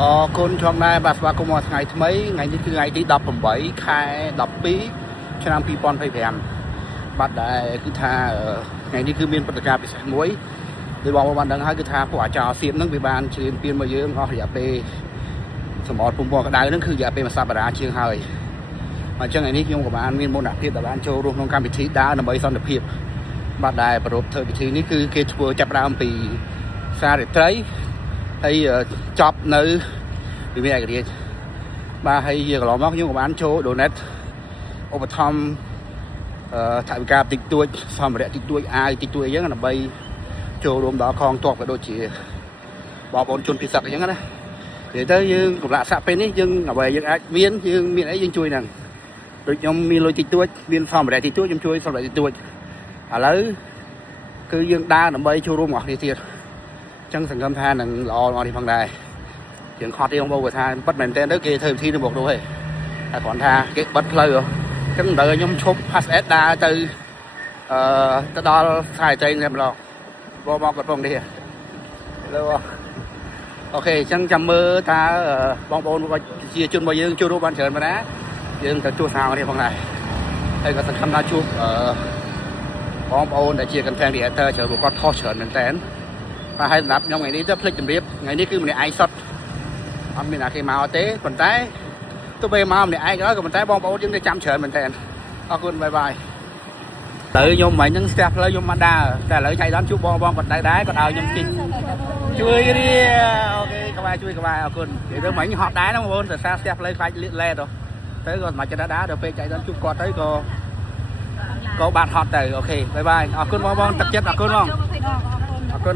con trong này bà bà cũng ngày thứ mấy ngày nhưคือngàyที่17 khai 12 ឆ្នាំ 2025 បាទដែលគឺថាថ្ងៃនេះគឺមានព្រឹត្តិការណ៍ពិសេសមួយដោយបងប្អូនបានដឹងហើយគឺថាពួកអាចារ្យសៀមហ្នឹងវាបានជ្រៀនពៀនមកយើងអស់រយៈពេលសម្បត្តិពុំពណ៌ក្តៅហ្នឹងគឺរយៈពេលមួយសប្តាហ៍ជាងហើយអញ្ចឹងថ្ងៃនេះខ្ញុំក៏បានមានមន្តភាពដែលបានចូលរួមក្នុងកម្មវិធីដើរដើម្បីសន្តិភាពបាទដែលប្រពធ្វើពិធីនេះគឺគេធ្វើចាប់ផ្ដើមពីសាររាត្រីហើយចប់នៅវិមានឯករាជ្យបាទហើយកន្លងមកខ្ញុំក៏បានចូល donate ឧបត្ថម្ភថវិកាតិចតួចសម្ភារៈតិចតួចអាវតិចតួចអញ្ចឹងដើម្បីចូលរួមដល់កងទ័ពក៏ដូចជាបងប្អូនជនពិសេសអញ្ចឹងណានិយាយទៅយើងកម្លាំងស័ក្តិពេលនេះយើងអ្វីយើងអាចមានយើងមានអីយើងជួយហ្នឹងដូចខ្ញុំមានលុយតិចតួចមានសម្ភារៈតិចតួចខ្ញុំជួយសម្ភារៈតិចតួចឥឡូវគឺយើងដើរដើម្បីចូលរួមរបស់គ្នាទៀតអញ្ចឹងសង្ឃឹមថានឹងល្អមកនេះផងដែរយើងខត់ទេបងប្អូនគាត់ថាប៉ិតមែនតើគេធ្វើពិធីនឹងមកនោះហេតែគ្រាន់ថាគេបិទផ្លូវអញ្ចឹងដល់ខ្ញុំឈប់ pass S ដើរទៅទៅដល់ខ្សែត្រេងតែម្ដងបងគាត់ផងនេះលើអូខេអញ្ចឹងចាំមើលតើបងប្អូនជាជនរបស់យើងចូលរួមបានច្រើនប៉ុណ្ណាយើងទៅជួបសាគ្នាផងដែរហើយក៏សង្ឃឹមថាជួបបងប្អូនដែលជា content creator ច្រើនគាត់ខុសច្រើនមែនតើបាទហើយសម្រាប់ខ្ញុំថ្ងៃនេះទៅភ្លេចជម្រាបថ្ងៃនេះគឺម្នាក់ឯងសុទ្ធអត់មានអាគេមកទេប៉ុន្តែទោះបីមកម្នាក់ឯងក៏ប៉ុន្តែបងប្អូនយើងទៅចាំច្រើនមែនតើអរគុណបាយបាយទៅខ្ញុំមិញហ្នឹងស្ទះផ្លូវខ្ញុំមកដើរតែឥឡូវចៃដល់ជួបបងគាត់ដែរគាត់ឲ្យខ្ញុំជិះជួយគ្នាអូខេក្បែរជួយក្បែរអរគុណនិយាយទៅមិញហត់ដែរណាបងប្អូនតែសារស្ទះផ្លូវខ្លាចលៀតឡែតទៅក៏មិនចិត្តដើរដល់ពេលចៃដល់ជួបគាត់ទៅក៏បានហត់ទៅអូខេបាយបាយអរគុណបងទឹកចិត្តអរគុណបងអរគុណ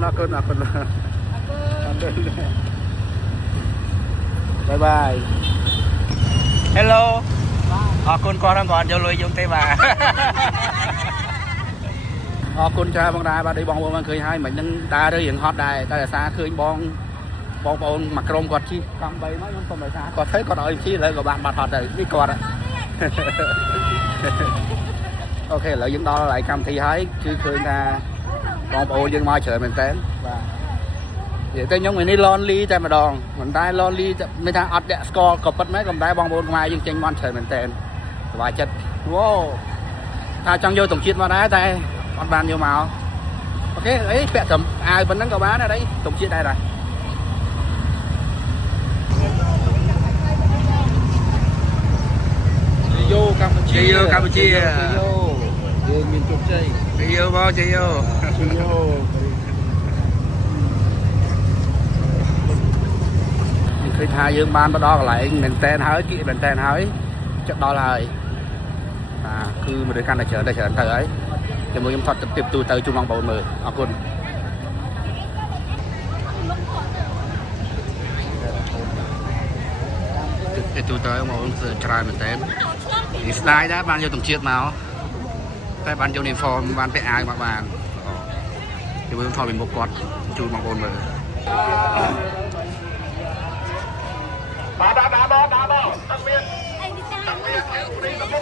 បាយបាយ Hello អរគុណគាត់យកលុយយើងទេបាទអរគុណច្រើនបងដែរបាទដូចបងប្អូនបានឃើញហើយមិននឹងដើរទៅរៀងហត់ដែរតែអាសាឃើញបងប្អូនមួយក្រុមគាត់ជិះកង់3មកខ្ញុំសុំឲ្យថាគាត់ធ្វើគាត់ឲ្យជិះឥឡូវក៏បានបាត់ហត់ទៅនេះគាត់អូខេឥឡូវយើងដល់កន្លែងកម្មវិធីហើយគឺឃើញថាបងប្អូនយើងមកច្រើនមែនតើបាទនិយាយទៅខ្ញុំថ្ងៃនេះ lonely តែម្ដងមិនតែ lonely មិនថាអត់ដាក់ស្គាល់ក៏ពិតមែនក៏មិនតែបងប្អូនខ្មែរយើងចេញមកច្រើនមែនតើសប្បាយចិត្តវ៉ូថាចង់យកទង់ជាតិមកដែរតែអត់បានយកមកអូខេអីពាក់ត្រឹមអាវប៉ុណ្ណឹងក៏បានដែរទង់ជាតិដែរយោកម្ពុជាយើងមានជោគជ័យយោបងជ័យយោឃើញថាយើងបានមកដល់កន្លែងមែនតែនហើយគៀកមែនតែនហើយចិត្តដល់ហើយគឺមនុស្សកាន់តែច្រើនទៅហើយជាមួយខ្ញុំថតទៅទូទៅជុំបងប្អូនមើលអរគុណទៅទូទៅបងប្អូនច្រើនមែនតែននេះស្ដាយដែរបានយកទង់ជាតិមកតែបានយក uniform បានពាក់អាវមកបានជាមួយខ្ញុំថតពីមុខគាត់ជូនបងប្អូនមើលបាទដាក់ទឹកមានទឹកមានព្រីទៅមក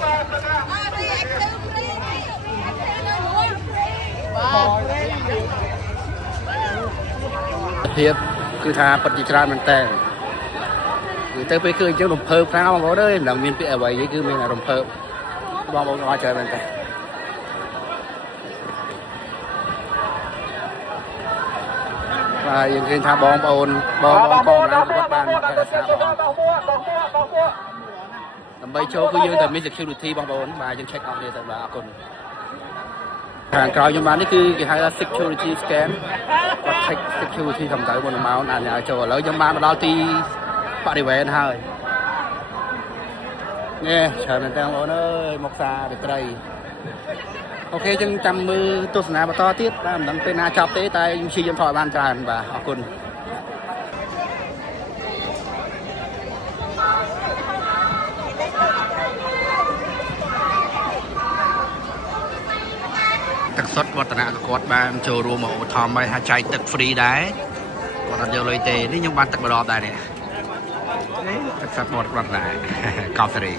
ភាពគឺថាពិតជាច្រើនមែនតើនិយាយទៅពេលឃើញអញ្ចឹងរំភើបខ្លាំងបងប្អូនអើយមិនដឹងមានពាក្យអ្វីទេគឺមានរំភើបបងប្អូនមកច្រើនមែនតើបាទយើងឃើញថាបងប្អូនកម្លាំងគាត់បានមករក្សាដើម្បីចូលគឺយើងតែមាន security បងប្អូនបាទយើង check អស់គ្នាទៅបាទអរគុណខាងក្រោយខ្ញុំបាននេះគឺគេហៅថា security scan គាត់ check security ត្រឹមត្រូវមុនមកអញ្ញាចូលឥឡូវខ្ញុំបានមកដល់ទីបរិវេណហើយនេះច្រើនមែនតើបងប្អូនអើយមកសាររាត្រីអូខេចឹងចាំមើលទស្សនាបន្តទៀតបាទមិនដឹងពេលណាចប់ទេតែខ្ញុំព្យាយាមថតបានច្រើនបាទអរគុណទឹកសុទ្ធវឌ្ឍនៈគាត់បានចូលរួមមកឧបត្ថម្ភឲ្យថាចែកទឹក free ដែរគាត់អត់យកលុយទេនេះខ្ញុំបានទឹកម្ដងដែរនេះទឹកសុទ្ធវត្តនៈកោបសេរី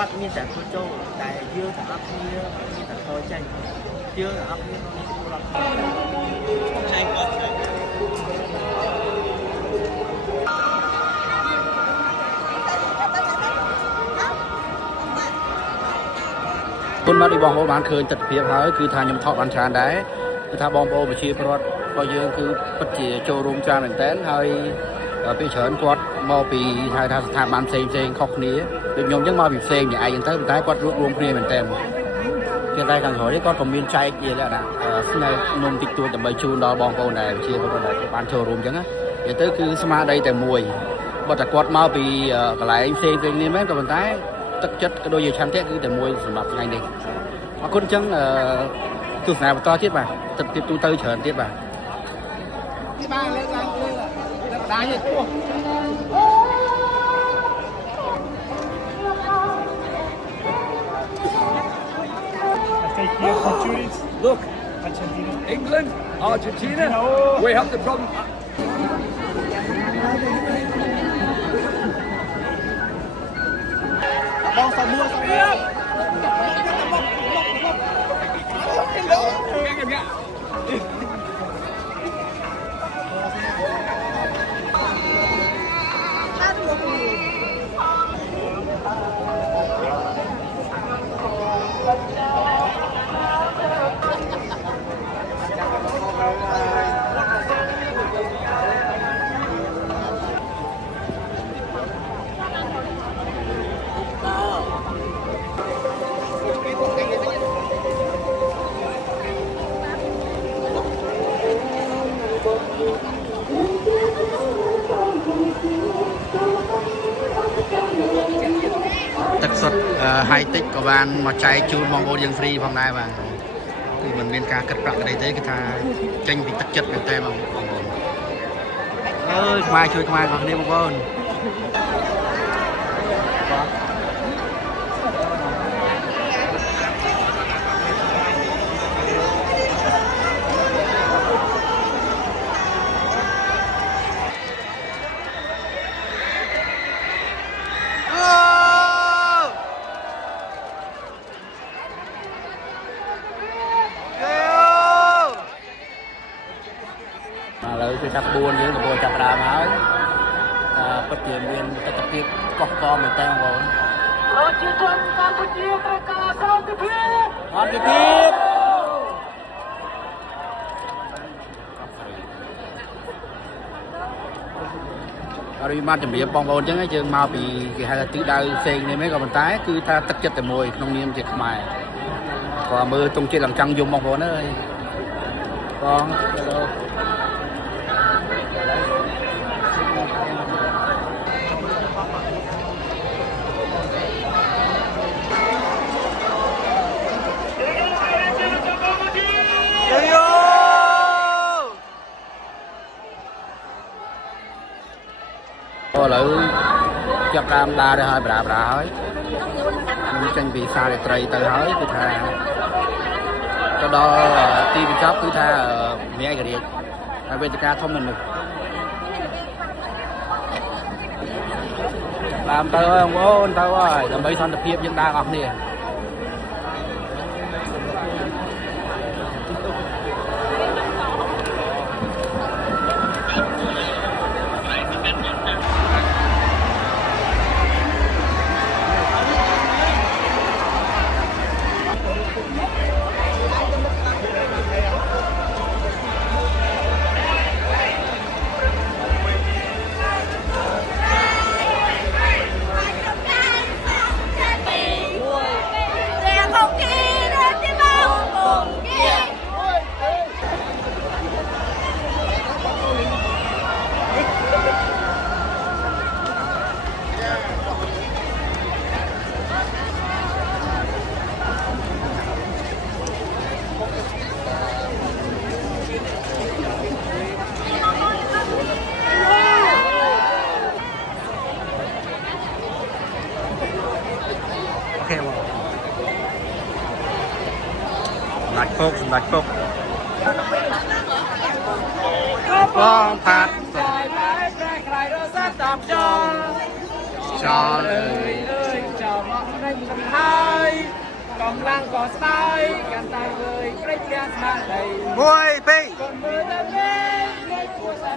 គាត់មានតែធ្វើចូលតែយើងទាំងអស់គ្នាមានតែធ្វើចេញយើងទាំងអស់គ្នាមានគាត់ចែកគាត់ចែក គុណមកដូចបងប្អូនបានឃើញទស្សនវិជ្ជាហើយគឺថាខ្ញុំថតបានច្រើនដែរគឺថាបងប្អូនប្រជាពលរដ្ឋរបស់យើងគឺពិតជាចូលរួមច្រើនមែនទែនហើយពេលច្រើនគាត់មកពីហៅថាស្ថាប័នផ្សេងខុសគ្នាដូចខ្ញុំអញ្ចឹងមកពីផ្សេងឯងអញ្ចឹងទៅតែគាត់រួមគ្នាមែនទែនជាតែខាងក្រោយនេះគាត់ក៏មានចែកជាលក្ខណៈស្នើនំតិចតួចដើម្បីជូនដល់បងប្អូនដែរប្រជាពលរដ្ឋដែលបានចូលរួមអញ្ចឹងនិយាយទៅគឺស្មារតីតែមួយបើតែគាត់មកពីកន្លែងផ្សេងនេះមែនក៏ប៉ុន្តែទឹកចិត្តក៏ដូចជាឆន្ទៈគឺតែមួយសម្រាប់ថ្ងៃនេះអរគុណអញ្ចឹងទស្សនាបន្តទៀតបាទទឹកទៀតទូទៅច្រើនទៀតបាទបាទលើកឡើងលើកដាច់ទេពោះ Take the opportunities. Look, Argentina. England, Argentina, No. we have the problem. Bóng sáu mươiទឹកសុទ្ធហៃតិចក៏បានមកចែកជូនបងប្អូនយើងហ្វ្រីផងដែរបាទគឺមិនមានការគិតប្រាក់អីទេគឺថាចេញពីទឹកចិត្តមែនតើបងប្អូនអើយខ្មែរជួយខ្មែររបស់គ្នាបងប្អូនឥឡូវគឺចាប់ក្បួនយើងកំពុងចាប់ដើមហើយពិតជាមានទស្សនវិជ្ជាកោះកមែនតើបងប្អូនប្រជាជនកម្ពុជាត្រូវការសន្តិភាពសន្តិភាពអរិយមាត់ជំរាបបងប្អូនអញ្ចឹងយើងមកពីគេហៅថាទិសដៅផ្សេងនេះមែនក៏ប៉ុន្តែគឺថាទឹកចិត្តតែមួយក្នុងនាមជាខ្មែរក៏មើលទង់ជាតិឡើងចង់យំបងប្អូនអើយបងឥឡូវចាប់ដើមដើរទៅហើយប្រាហើយខ្ញុំចេញពីសាលត្រីទៅហើយគឺថាទៅដល់ទីបញ្ចប់គឺថាមានឯករាជ្យហើយវេទិកាធំមែននោះដើមទៅហើយបងប្អូនទៅហើយដើម្បីសន្តិភាពយើងដើរអស់គ្នាសម្ដេចពុកបងផាត់ចោលអើយចោលមក hai còn lang còn sai càng tay người cái kia mà đầy 1 2 còn mưa đã về ngày của sa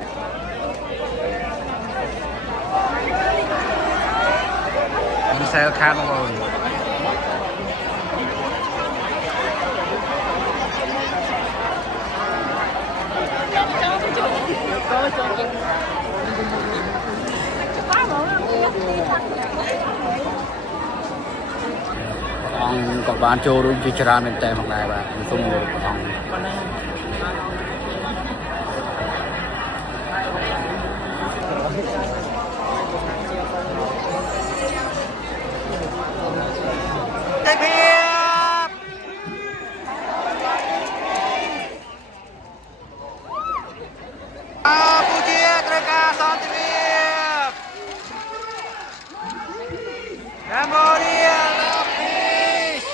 mình sẽ khăn rồi ông các bạn chơi đúng chơi ra mình tem bằng này và xung một phòng Campuchiaត្រូវការសន្តិភាពCambodia love peace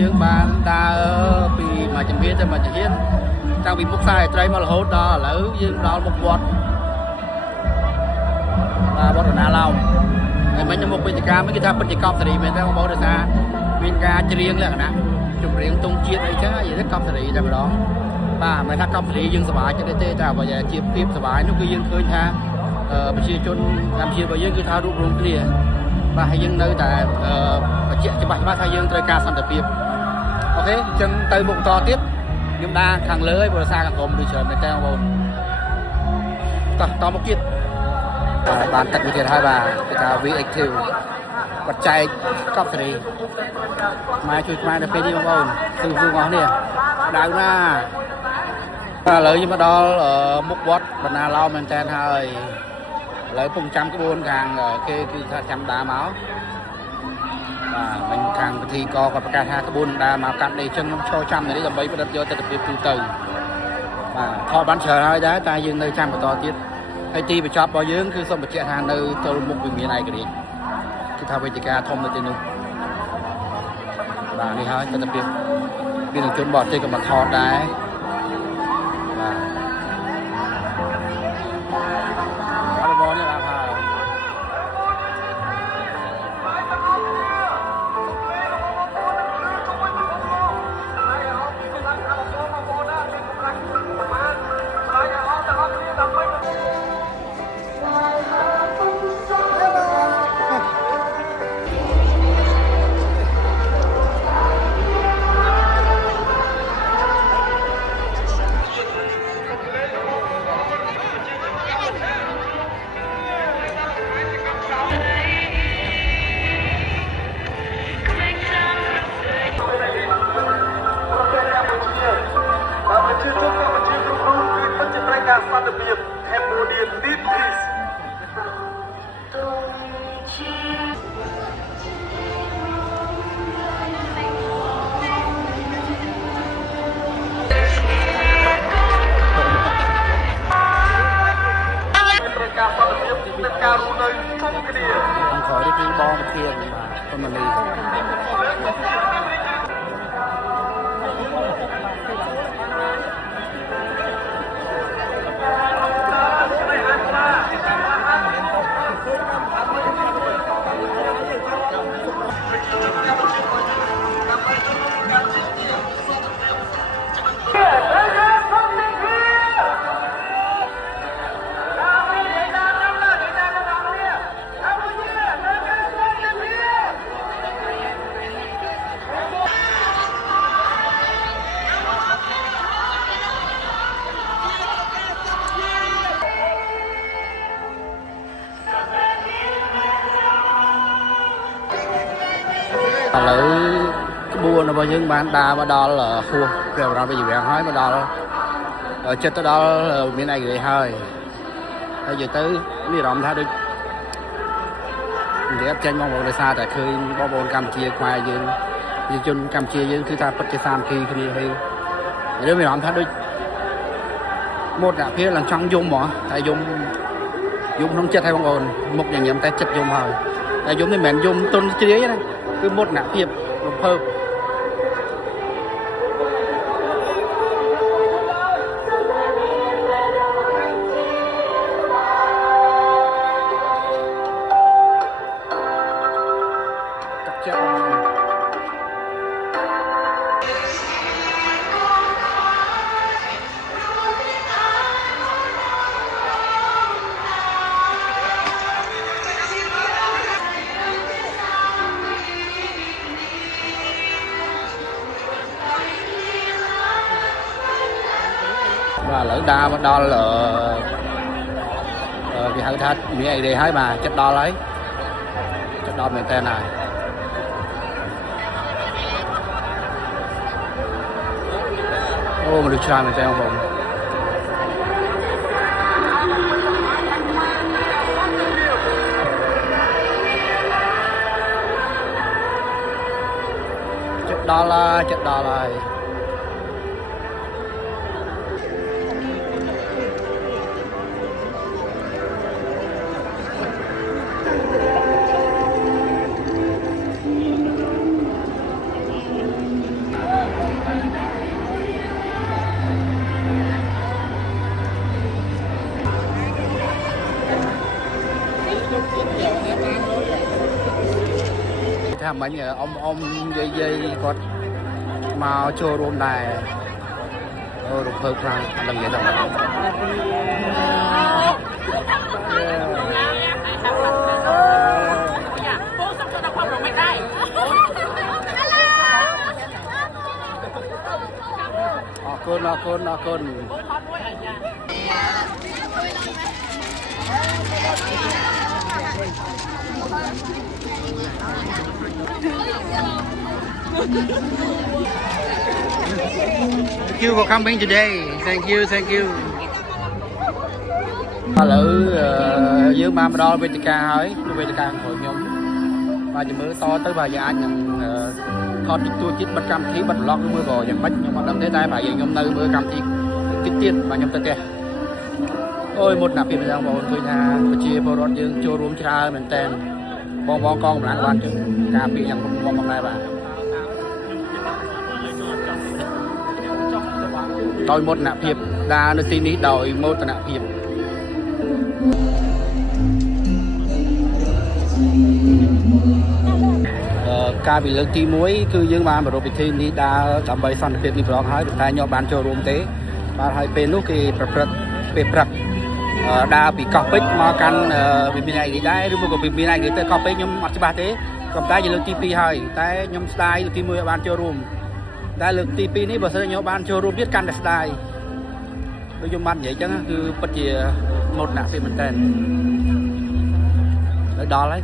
យើងបានដើរពីមួយជំហានទៅមួយជំហានតាំងពីមុខខ្សែត្រីមករហូតដល់ឥឡូវយើងដល់មុខវត្តវត្តណាឡោមហើយមិញមុខពេជ្រការមិនគេថាពិតជាកប់សេរីមែនទេបងប្អូនដោយសារមានការច្រៀងលក្ខណៈចម្រៀងទង់ជាតិអីចឹងនិយាយទៅកប់សេរីតែម្ដងបាទមិនថាកប់សេរីយើងសប្បាយចិត្តទេតែបើជាភាពសប្បាយនោះគឺយើងឃើញថាប្រជាជនកម្ពុជារបស់យើងគឺថារួបរวมគ្នាបាទហើយយើងនៅតែបញ្ជាក់ច្បាស់ថាយើងត្រូវការសន្តិភាពអូខេអញ្ចឹងទៅមុខបន្តទៀតខ្ញុំដើរខាងលើឯបរិសាខាងក្រោមដូចច្រើនមែនតើបងប្អូនតមុខទៀតបានទឹកមួយទៀតហើយបាទគេថា V active បច្ចេកកប់សេរីម៉ែជួយខ្មែរនៅពេលនេះបងប្អូនគឺបងប្អូននេះដៅណាឥឡូវខ្ញុំមកដល់មុខវត្តបណ្ណាឡោមមែនតើហើយឥឡូវពុំចាំក្បួនខាងគេគឺថាចាំដើរមកបាទមិញខាងពិធីកគាត់ប្រកាសថាក្បួនដើរមកកាត់ដេកចឹងខ្ញុំឈរចាំនៅនេះដើម្បីផ្ដិតយកទស្សនវិជ្ជាទូទៅបាទថតបានច្រើនហើយដែរតែយើងនៅចាំបន្តទៀតហើយទីបញ្ចប់របស់យើងគឺសូមបញ្ជាក់ថានៅទល់មុខវិមានឯករាជ្យគឺថាវេទិកាធំនៅទីនោះបាទនេះហើយទស្សនវិជ្ជាមានជនបរទេសក៏មកថតដែរបាទ buồn là bao nhiêu bạn đà mà đó là khua rồi nó bây giờ hỏi mà đó chết tới đó miền này người hơi bây giờ tới mi rộng tha được để tranh mong bộ xa tại khơi bao bồn Campuchia ngoài dương như chung Campuchia dương cứ ta bắt cái sam khi hay để mi rộng tha được một là phía là trong dung mà tại dung không chết hay không ồn một nhà nhầm tay chết dung hồi tại dung thì mẹ dung tôn chế đấy cứ một nạp hiệp một hợp và lỡ đa bắt đo là vì hơi thắt mỹ này để hái bà chất đo lấy chất đo mình tên này ô mà được trai mình tên không bụng chất đo lại thế mấy nhà ông dây con mà cho rôm này được hơi khăn đừng vậy đâu con Thank you for coming today. Thank you. Lỡ dưới ba đo BTK hỏi, BTK hội nhóm. Và chỉ mới to tới vài giờ anh thọ tôi chít bắt cam khí bắt lót mưa rồi chẳng bắt nhưng mà đâm thế tay phải giờ nhóm nơi mưa cam thì tiết tiên và nhóm tân kè. Ôi một nạp phim rằng bọn tôi nhà chia bộ rót dương cho room cha mình tên bong con lại quan chứ cà phê rằng bong này bà đòi một nạp hiệp đa nơi tin ý đòi một nạp hiệp ca bị lớn tí muối cứ dương mà rồi bị thiên đi đa tầm bày săn việc đi vlog hỏi được thay nhau bán cho room tế và hai bên lúc thì bật đa bị cọp bích mà căn bị này thì đấy đúng không bị này người ta cọp bích nhưng mặt ba thế còn tay gì lượng TP hơi tay nhóm style lượng TP bán cho room tay lượng TP ní bữa sau nhóm bán cho room biết căn style tôi dùng bán vậy chứ cứ bất kỳ một nạp phim mình tên đó lấy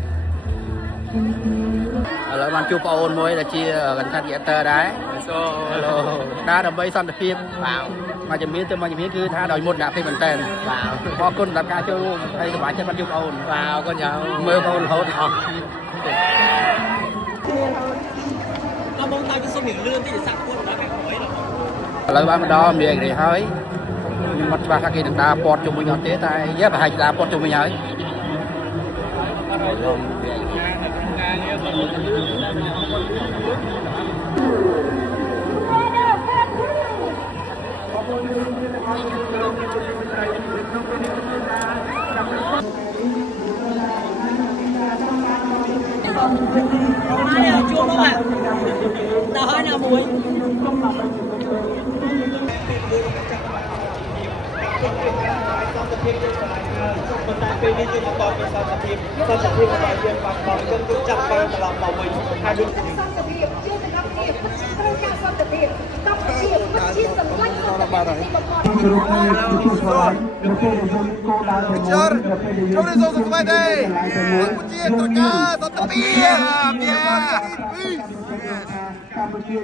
lại bán chụp ôn môi là chia gần thân địa tơ đấy đa đầm bay xong được phim vào mà chấm miếng tôi mà chấm miếng cứ tha đòi một nạp phim mình tên vào có con đặt ca cho hay các bạn cho bán chụp ôn vào con nhớ mưa ôn hốt họ mong tay cái số miệng lươn thì sạc quân đó cái hỏi là lại bán đó miệng để hơi nhưng mà các cái đá bọt cho mình ngọt té tay giá phải đá bọt cho mình ấy má này chua không ạ? Tao hỏi nào muối. Còn tạiពេលនេះយើងបន្តពីសន្តិភាពរបស់យើងបានបងយើងគឺចាប់បានត្រឡប់មកវិញហើយយើងសន្តិភាពជាសកម្មភាពត្រូវការសន្តិភាពកម្ពុជាពិតជាសម្លាញ់សន្តិភាព បាទហើយ Kejar, jom ni so sampai deh. Kunci terkas, satu piang.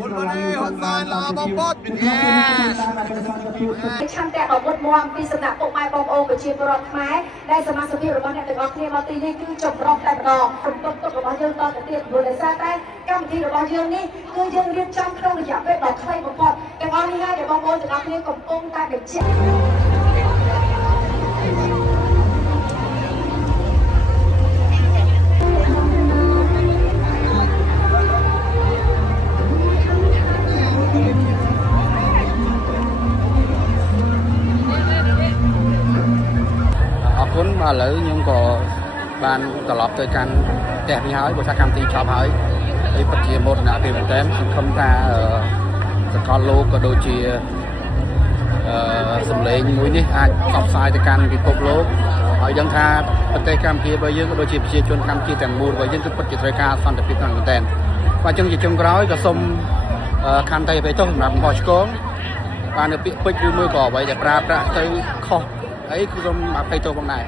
Boleh hotline lah, bobot. Yes. ឆន្ទៈដ៏មុតមមពីសំណាក់ពុកម៉ែបងប្អូនប្រជាពលរដ្ឋខ្មែរដែលសមាជិករបស់អ្នកទាំងអស់គ្នាមកទីនេះគឺចម្រុះតែម្ដងរំពឹងទុករបស់យើងតទៅទៀតព្រោះដោយសារតែកម្មវិធីរបស់យើងនេះគឺយើងរៀបចំក្នុងរយៈពេលដ៏ខ្លីបំផុតទាំងអស់នេះហើយដែលបងប្អូនទាំងអស់គ្នាកំពុងតែបញ្ជាក់ អរគុណបាទឥឡូវខ្ញុំក៏បានត្រឡប់ទៅកាន់ផ្ទះនេះហើយបើថាកម្មវិធីចប់ហើយហើយពិតជាមោទនភាពមែនទែនសង្ឃឹមថាសកលលោកក៏ដូចជាសម្លេងមួយនេះអាចផ្សព្វផ្សាយទៅកាន់ពិភពលោកហើយដឹងថាប្រទេសកម្ពុជារបស់យើងក៏ដូចជាប្រជាជនកម្ពុជាទាំងមូលរបស់យើងគឺពិតជាត្រូវការសន្តិភាពខ្លាំងមែនទែនបាទអញ្ចឹងជាចុងក្រោយក៏សូមខន្តីអភ័យទោសសម្រាប់កំហុសឆ្គងបាននៅពាក្យពេចន៍ឬមួយក៏អ្វីដែលប្រើប្រាស់ទៅខុសអីគឺសូមអភ័យទោសផងដែរ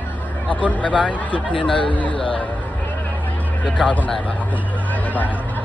អរគុណបាយបាយជួបគ្នានៅលើក្រោយផងដែរបាទអរគុណបាយបាយ